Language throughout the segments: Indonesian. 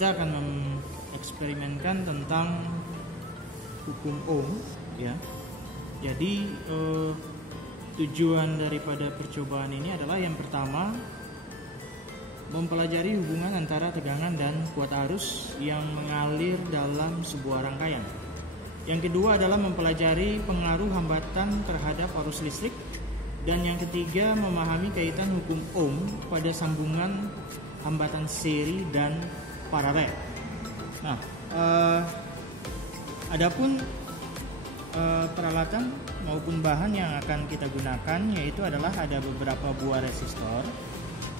kita akan mengeksperimenkan tentang hukum Ohm, ya. Jadi tujuan daripada percobaan ini adalah yang pertama mempelajari hubungan antara tegangan dan kuat arus yang mengalir dalam sebuah rangkaian. Yang kedua adalah mempelajari pengaruh hambatan terhadap arus listrik. Dan yang ketiga memahami kaitan hukum Ohm pada sambungan hambatan seri dan paralel. Nah, adapun peralatan maupun bahan yang akan kita gunakan yaitu adalah ada beberapa buah resistor.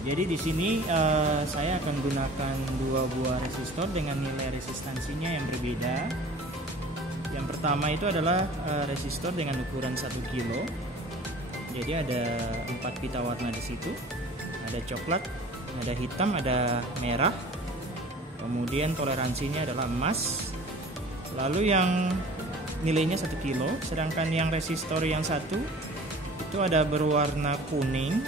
Jadi di sini saya akan gunakan 2 buah resistor dengan nilai resistansinya yang berbeda. Yang pertama itu adalah resistor dengan ukuran 1 kilo. Jadi ada 4 pita warna di situ. Ada coklat, ada hitam, ada merah. Kemudian toleransinya adalah emas. Lalu yang nilainya 1 kilo, sedangkan yang resistor yang satu itu ada berwarna kuning,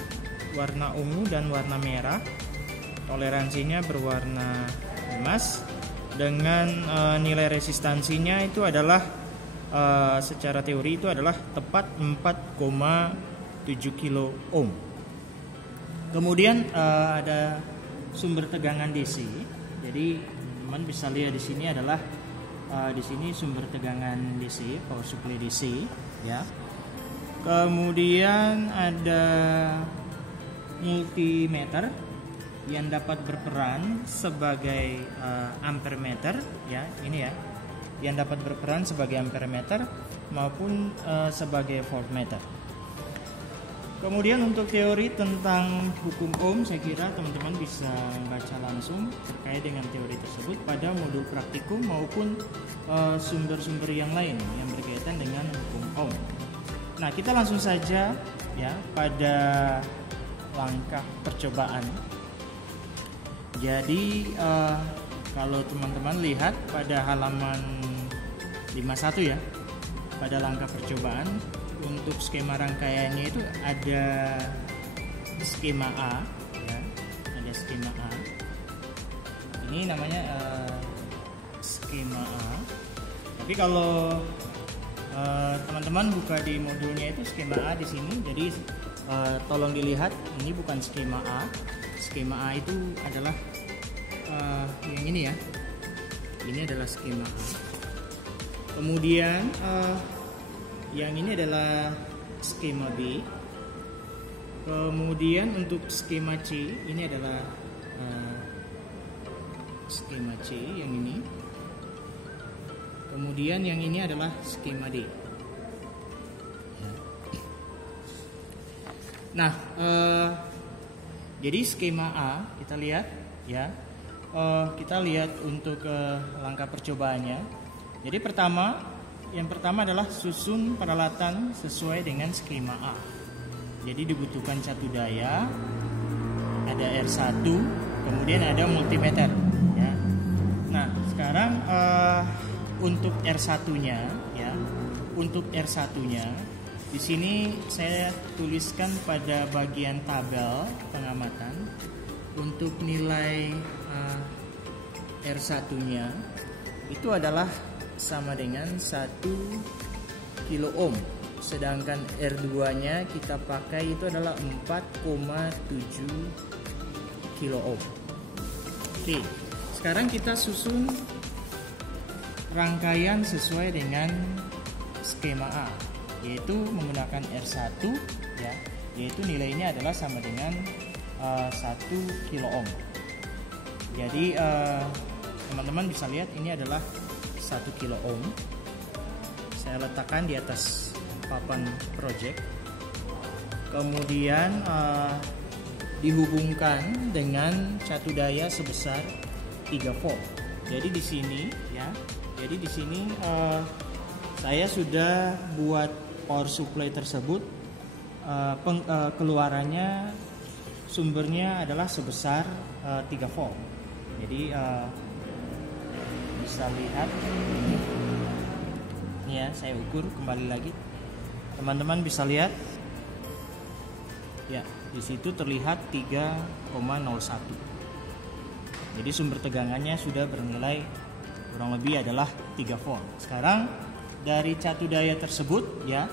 warna ungu dan warna merah. Toleransinya berwarna emas dengan nilai resistansinya itu adalah secara teori itu adalah tepat 4,7 kilo ohm. Kemudian ada sumber tegangan DC. Jadi teman bisa lihat di sini adalah di sini sumber tegangan DC, power supply DC, ya. Kemudian ada multimeter yang dapat berperan sebagai ampermeter, ya, ini ya, yang dapat berperan sebagai ampermeter maupun sebagai voltmeter. Kemudian untuk teori tentang hukum Ohm, saya kira teman-teman bisa baca langsung terkait dengan teori tersebut pada modul praktikum maupun sumber-sumber yang lain yang berkaitan dengan hukum Ohm. Nah, kita langsung saja ya pada langkah percobaan. Jadi kalau teman-teman lihat pada halaman 51 ya, pada langkah percobaan untuk skema rangkaiannya itu ada skema A, ya, ada skema A. Ini namanya skema A. Tapi kalau teman-teman buka di modulnya itu skema A di sini, jadi tolong dilihat ini bukan skema A. Skema A itu adalah yang ini ya. Ini adalah skema A. Kemudian yang ini adalah skema B. Kemudian untuk skema C ini adalah skema C yang ini. Kemudian yang ini adalah skema D. Nah, jadi skema A kita lihat ya. Kita lihat untuk langkah percobaannya. Jadi yang pertama adalah susun peralatan sesuai dengan skema A. Jadi dibutuhkan satu daya, ada R1, kemudian ada multimeter. Ya. Nah, sekarang untuk R1-nya, ya, untuk R1-nya di sini saya tuliskan pada bagian tabel pengamatan untuk nilai R1-nya itu adalah sama dengan 1 kilo ohm. Sedangkan R2-nya kita pakai itu adalah 4,7 kilo ohm. Oke, sekarang kita susun rangkaian sesuai dengan skema A, yaitu menggunakan R1 ya, yaitu nilainya adalah sama dengan 1 kilo ohm. Jadi teman-teman bisa lihat ini adalah 1 kilo ohm. Saya letakkan di atas papan project. Kemudian dihubungkan dengan catu daya sebesar 3 volt. Jadi di sini ya. Jadi di sini saya sudah buat power supply tersebut, keluarannya sumbernya adalah sebesar 3 volt. Jadi bisa lihat ini ya, saya ukur kembali lagi. Teman-teman bisa lihat ya, di situ terlihat 3,01. Jadi sumber tegangannya sudah bernilai kurang lebih adalah 3 volt. Sekarang dari catu daya tersebut ya,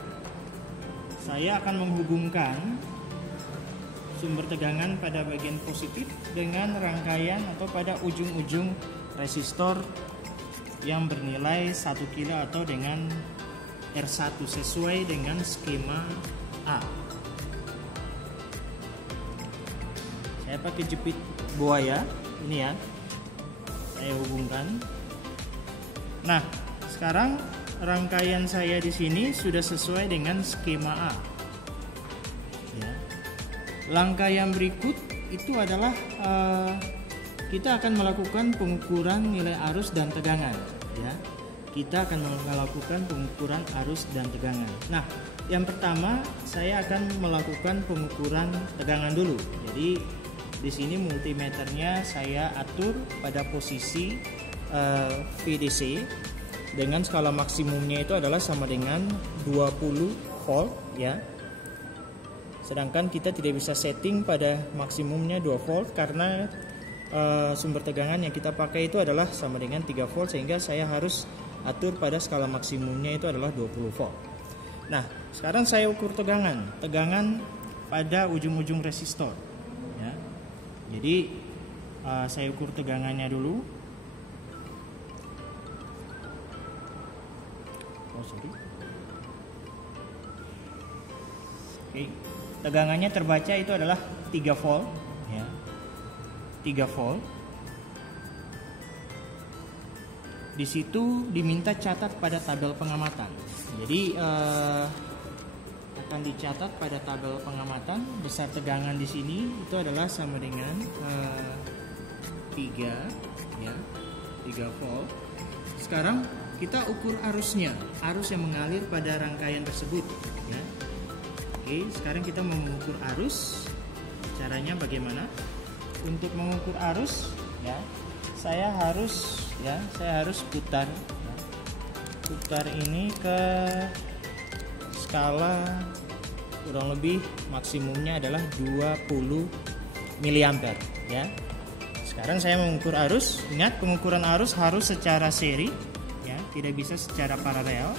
saya akan menghubungkan sumber tegangan pada bagian positif dengan rangkaian atau pada ujung-ujung resistor yang bernilai 1 kilo atau dengan R1 sesuai dengan skema A. Saya pakai jepit buaya ini ya, saya hubungkan. Nah, sekarang rangkaian saya di sini sudah sesuai dengan skema A. Ya. Langkah yang berikut itu adalah kita akan melakukan pengukuran nilai arus dan tegangan. Ya, kita akan melakukan pengukuran arus dan tegangan. Nah, yang pertama saya akan melakukan pengukuran tegangan dulu. Jadi di sini multimeternya saya atur pada posisi VDC dengan skala maksimumnya itu adalah sama dengan 20 volt ya. Sedangkan kita tidak bisa setting pada maksimumnya 2 volt karena sumber tegangan yang kita pakai itu adalah sama dengan 3 volt, sehingga saya harus atur pada skala maksimumnya itu adalah 20 volt. Nah, sekarang saya ukur tegangan pada ujung-ujung resistor ya. Jadi saya ukur tegangannya dulu. Oke, tegangannya terbaca itu adalah 3 volt ya. 3 volt. Di situ diminta catat pada tabel pengamatan. Jadi akan dicatat pada tabel pengamatan besar tegangan di sini itu adalah sama dengan 3 ya, 3 volt. Sekarang kita ukur arusnya, arus yang mengalir pada rangkaian tersebut ya. Oke, sekarang kita mau mengukur arus. Caranya bagaimana? Untuk mengukur arus ya, saya harus putar ya. Putar ini ke skala kurang lebih maksimumnya adalah 20 mA ya. Sekarang saya mengukur arus. Ingat, pengukuran arus harus secara seri ya, tidak bisa secara paralel.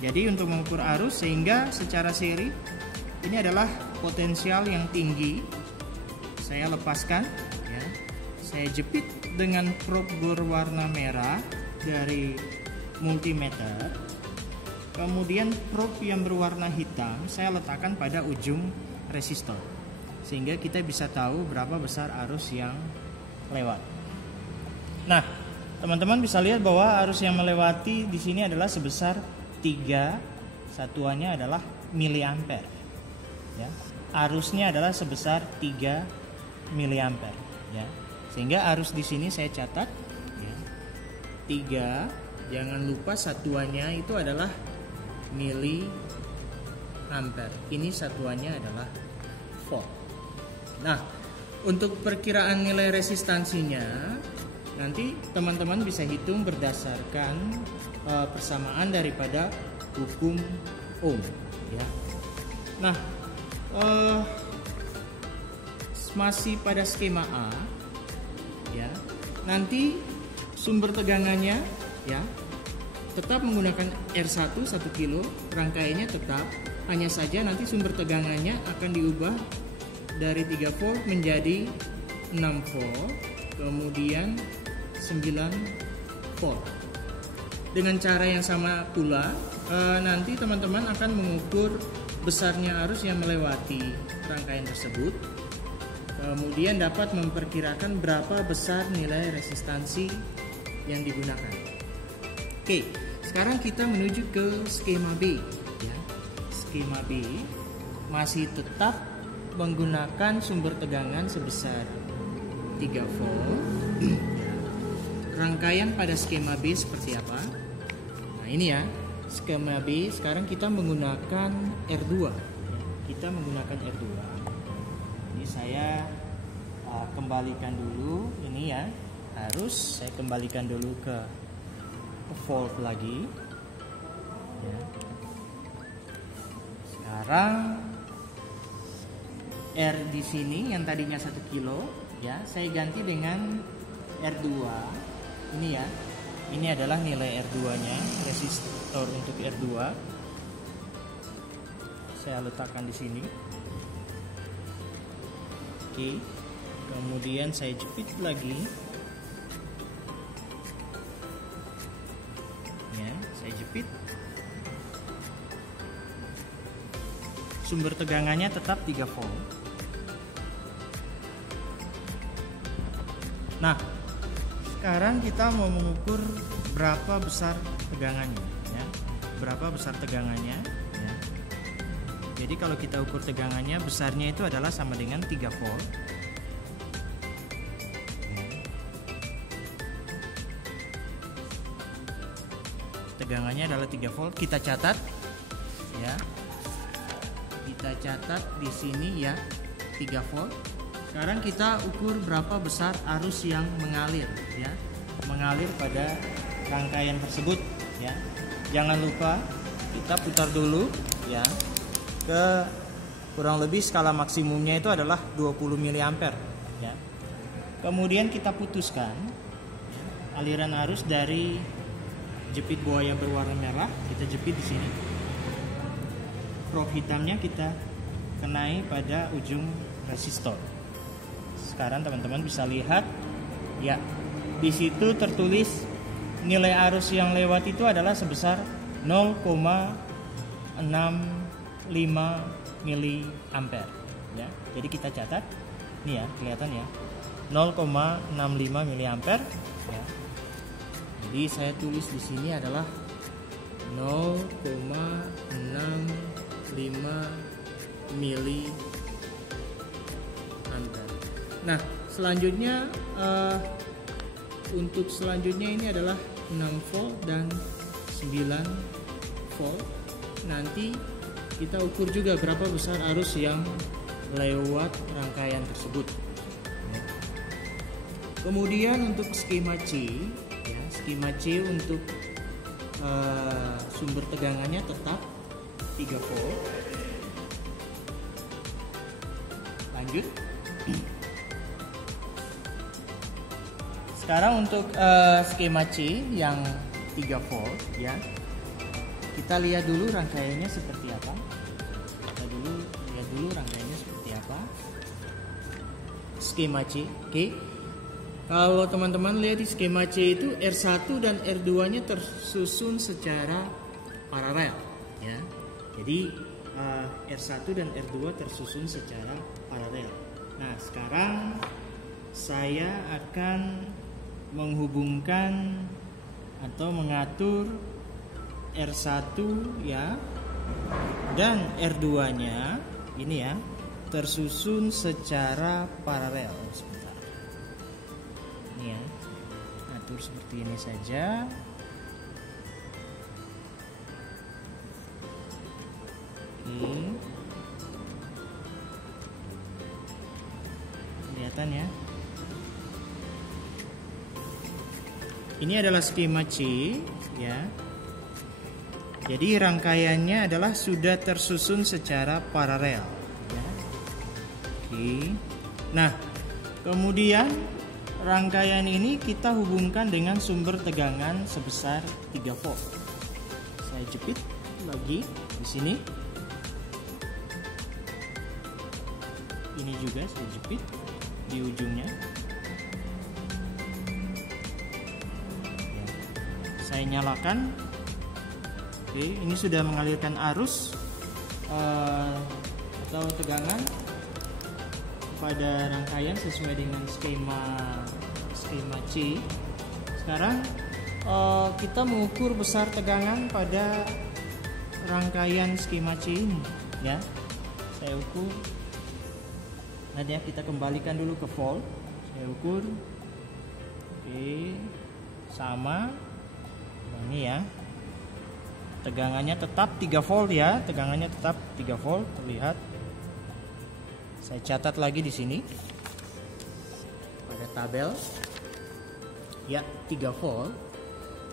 Jadi untuk mengukur arus sehingga secara seri ini adalah potensial yang tinggi, saya lepaskan ya. Saya jepit dengan probe berwarna merah dari multimeter. Kemudian probe yang berwarna hitam saya letakkan pada ujung resistor, sehingga kita bisa tahu berapa besar arus yang lewat. Nah, teman-teman bisa lihat bahwa arus yang melewati di sini adalah sebesar 3, satuannya adalah miliampere. Ya. Arusnya adalah sebesar 3 miliampere. Ya. Sehingga arus di sini saya catat. Ya. 3, jangan lupa satuannya itu adalah miliampere. Ini satuannya adalah volt. Nah, untuk perkiraan nilai resistansinya nanti teman-teman bisa hitung berdasarkan persamaan daripada hukum Ohm ya. Nah, masih pada skema A ya. Nanti sumber tegangannya ya tetap menggunakan R1 1 kilo, rangkaiannya tetap, hanya saja nanti sumber tegangannya akan diubah dari 3 volt menjadi 6 volt, kemudian 9 volt. Dengan cara yang sama pula, nanti teman-teman akan mengukur besarnya arus yang melewati rangkaian tersebut, kemudian dapat memperkirakan berapa besar nilai resistansi yang digunakan. Oke, sekarang kita menuju ke skema B ya. Skema B masih tetap menggunakan sumber tegangan sebesar 3 volt. Rangkaian pada skema B seperti apa? Nah, ini ya, skema B. Sekarang kita menggunakan R2 ya. Kita menggunakan R2. Ini saya kembalikan dulu ini ya, arus saya kembalikan dulu ke volt lagi ya. Sekarang R di sini yang tadinya 1 kilo ya, saya ganti dengan R2 ini ya. Ini adalah nilai R2 nya, resistor untuk R2. Saya letakkan di sini. Oke. Kemudian saya jepit lagi. Ya, saya jepit. Sumber tegangannya tetap 3 volt. Nah, sekarang kita mau mengukur berapa besar tegangannya, ya. Berapa besar tegangannya, ya. Jadi kalau kita ukur tegangannya, besarnya itu adalah sama dengan 3 volt. Tegangannya adalah 3 volt. Kita catat, ya. Kita catat di sini ya, 3 volt. Sekarang kita ukur berapa besar arus yang mengalir, ya. Mengalir pada rangkaian tersebut, ya. Jangan lupa kita putar dulu, ya. Ke kurang lebih skala maksimumnya itu adalah 20 mA, ya. Kemudian kita putuskan, ya, aliran arus dari jepit buaya berwarna merah, kita jepit di sini. Probe hitamnya kita kenai pada ujung resistor. Sekarang teman-teman bisa lihat, ya, di situ tertulis nilai arus yang lewat itu adalah sebesar 0,65 mA, ya. Jadi kita catat, nih ya, kelihatan ya, 0,65 mA, ya. Jadi saya tulis di sini adalah 0,65 mA. Nah, selanjutnya untuk selanjutnya ini adalah 6 volt dan 9 volt. Nanti kita ukur juga berapa besar arus yang lewat rangkaian tersebut. Kemudian untuk skema C, ya, skema C untuk sumber tegangannya tetap 3 volt. Lanjut. Sekarang untuk skema C yang 3 volt, ya. Kita lihat dulu rangkaiannya seperti apa. Lihat dulu rangkaiannya seperti apa. Skema C, oke. Kalau teman-teman lihat di skema C itu R1 dan R2-nya tersusun secara paralel, ya. Jadi R1 dan R2 tersusun secara paralel. Nah, sekarang saya akan menghubungkan atau mengatur R1, ya, dan R2-nya ini ya, tersusun secara paralel. Sebentar. Ini ya, atur seperti ini saja. Oke. Kelihatan ya. Ini adalah skema C, ya. Jadi rangkaiannya adalah sudah tersusun secara paralel, ya. Oke. Nah, kemudian rangkaian ini kita hubungkan dengan sumber tegangan sebesar 3 volt. Saya jepit lagi di sini. Ini juga saya jepit di ujungnya. Saya nyalakan. Oke, ini sudah mengalirkan arus atau tegangan pada rangkaian sesuai dengan skema C. Sekarang kita mengukur besar tegangan pada rangkaian skema C ini, ya. Saya ukur. Nanti ya, kita kembalikan dulu ke volt. Saya ukur. Oke, sama. Ini ya, tegangannya tetap 3 volt ya, tegangannya tetap 3 volt, terlihat. Saya catat lagi di sini pada tabel, ya, 3 volt.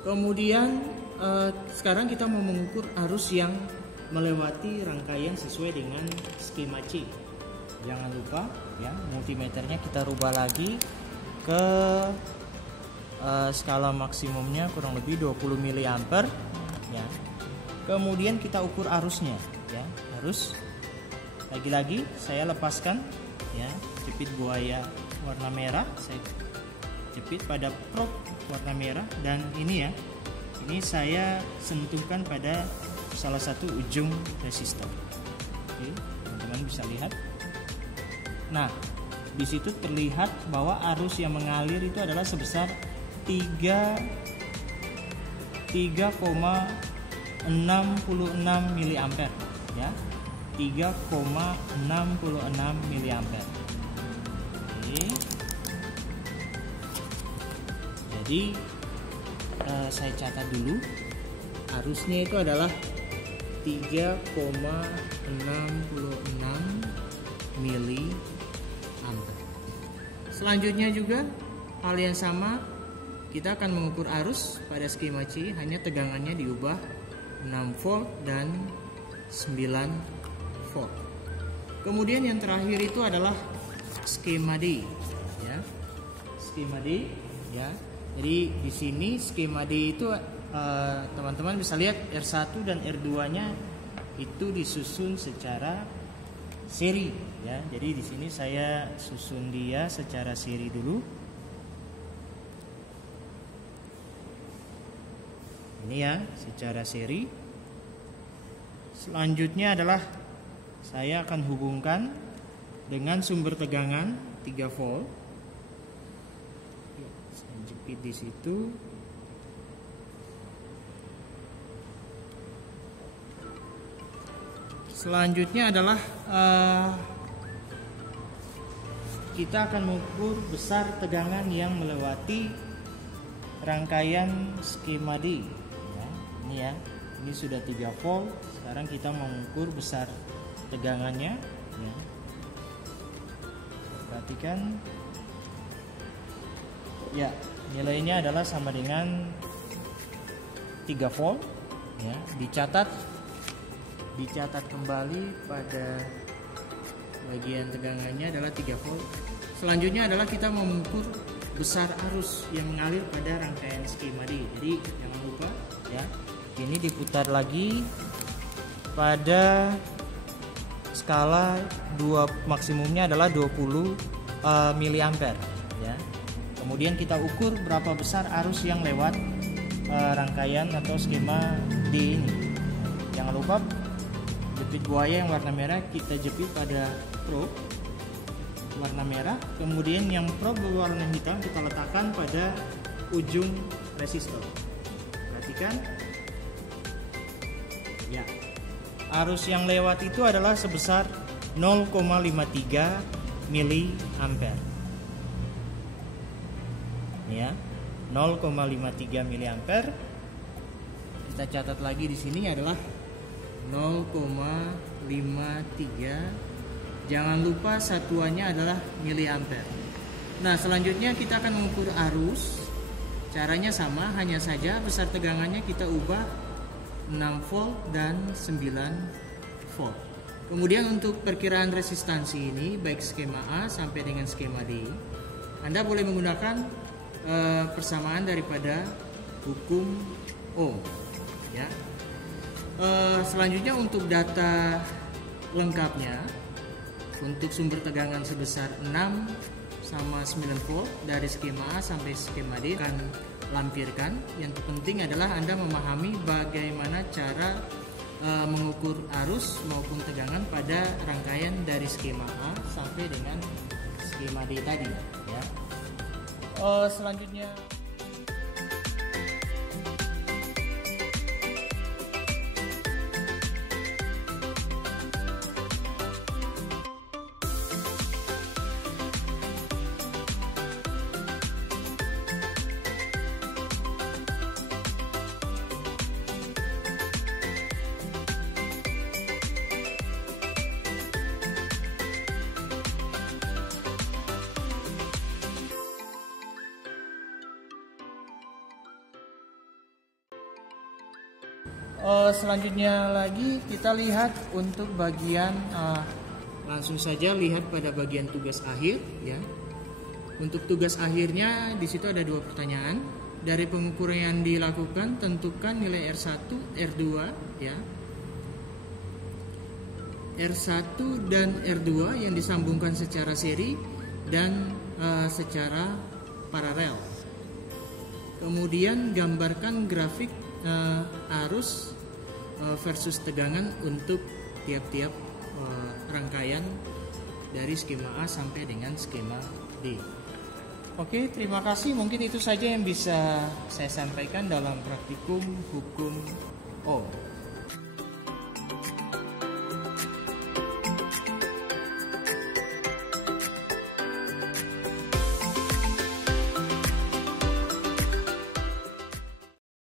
Kemudian sekarang kita mau mengukur arus yang melewati rangkaian sesuai dengan skema C. Jangan lupa ya, multimeternya kita rubah lagi ke skala maksimumnya kurang lebih 20 mA ya. Kemudian kita ukur arusnya ya. Arus lagi-lagi saya lepaskan ya, jepit buaya warna merah, saya jepit pada probe warna merah, dan ini ya, ini saya sentuhkan pada salah satu ujung resistor. Oke, teman-teman bisa lihat. Nah, di situ terlihat bahwa arus yang mengalir itu adalah sebesar 3,66 mA ya. 3,66 mA. Oke. Jadi saya catat dulu, arusnya itu adalah 3,66 mA. Selanjutnya juga hal yang sama, kita akan mengukur arus pada skema C, hanya tegangannya diubah 6 volt dan 9 volt. Kemudian yang terakhir itu adalah skema D ya. Skema D ya. Jadi di sini skema D itu teman-teman bisa lihat R1 dan R2-nya itu disusun secara seri ya. Jadi di sini saya susun dia secara seri dulu. Ini ya, secara seri. Selanjutnya adalah saya akan hubungkan dengan sumber tegangan 3 volt. Saya jepit di situ. Selanjutnya adalah kita akan mengukur besar tegangan yang melewati rangkaian skema D ya. Ini ya, ini sudah 3 volt. Sekarang kita mengukur besar tegangannya ya. Perhatikan ya, nilainya adalah sama dengan 3 volt ya. Dicatat kembali pada bagian tegangannya adalah 3 volt. Selanjutnya adalah kita mengukur besar arus yang mengalir pada rangkaian skema D. Jadi jangan lupa ya, ini diputar lagi pada skala maksimumnya adalah 20 mA ya. Kemudian kita ukur berapa besar arus yang lewat rangkaian atau skema D ini. Jangan lupa jepit buaya yang warna merah kita jepit pada probe warna merah, kemudian yang probe warna hitam kita letakkan pada ujung resistor. Perhatikan ya, arus yang lewat itu adalah sebesar 0,53 mA ya, 0,53 mA. Kita catat lagi di sini adalah 0,53. Jangan lupa satuannya adalah miliampere. Nah, selanjutnya kita akan mengukur arus. Caranya sama, hanya saja besar tegangannya kita ubah 6 volt dan 9 volt. Kemudian untuk perkiraan resistansi ini, baik skema A sampai dengan skema D, Anda boleh menggunakan persamaan daripada hukum Ohm ya. Selanjutnya untuk data lengkapnya, untuk sumber tegangan sebesar 6 sama 9 volt dari skema A sampai skema D akan lampirkan. Yang penting adalah Anda memahami bagaimana cara mengukur arus maupun tegangan pada rangkaian dari skema A sampai dengan skema D tadi ya. Selanjutnya selanjutnya lagi kita lihat untuk bagian Langsung saja lihat pada bagian tugas akhir ya. Untuk tugas akhirnya di situ ada 2 pertanyaan. Dari pengukuran yang dilakukan tentukan nilai R1, R2 ya. R1 dan R2 yang disambungkan secara seri dan secara paralel. Kemudian gambarkan grafik arus versus tegangan untuk tiap-tiap rangkaian dari skema A sampai dengan skema D. Oke, terima kasih. Mungkin itu saja yang bisa saya sampaikan dalam praktikum hukum O.